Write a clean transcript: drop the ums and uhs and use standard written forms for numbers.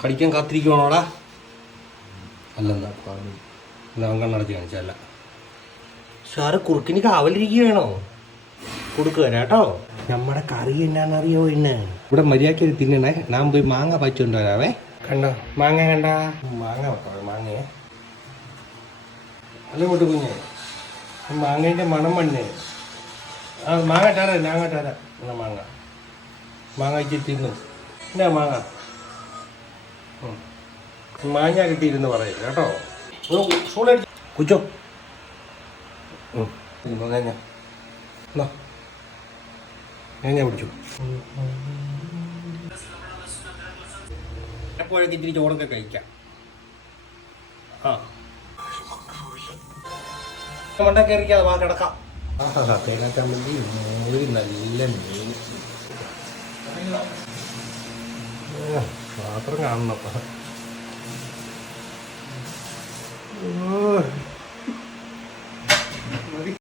കടിക്കാൻ കാത്തിരിക്കുവാണോടാ? അല്ലെന്നാ അവൻ കണ്ണടച്ച് കാണിച്ചല്ല. സാറ് കുറുക്കിന് കാവലിരിക്കുകയാണോ? കൊടുക്കുക കേട്ടോ. നമ്മുടെ കറി എന്നാന്നറിയോ ഇന്ന്? ഇവിടെ മര്യാദയ്ക്ക് തിന്നണേ. ഞാൻ പോയി മാങ്ങ പച്ചുകൊണ്ട് വരാവേ. കണ്ടോ മാങ്ങ? കണ്ട മാങ്ങ വെക്കാം. മാങ്ങയെ അല്ല കൂട്ട് കുഞ്ഞേ, മാങ്ങേൻ്റെ മണം മണ്ണേ. ആ മാങ്ങ ഇട്ടാരാ? ഞാൻ ഇട്ടാരാ? എന്നാ മാങ്ങ വെച്ചിട്ട് തിന്നു. എന്നാ മാങ്ങ മാങ്ങ കിട്ടിയിരുന്ന് പറയില്ല കേട്ടോ. സ്കൂളടിച്ച് കുച്ചോ ഞാൻ പിടിച്ചു. എപ്പോഴൊക്കെ ഇത്തിരി ചോറൊക്കെ കഴിക്കാം. ആ മണ്ട കയറിക്കാതെ വാ കിടക്കാം. തേങ്ങ ചമ്മന്തി മോര് നല്ല മീൻ മാത്രം കാണണം.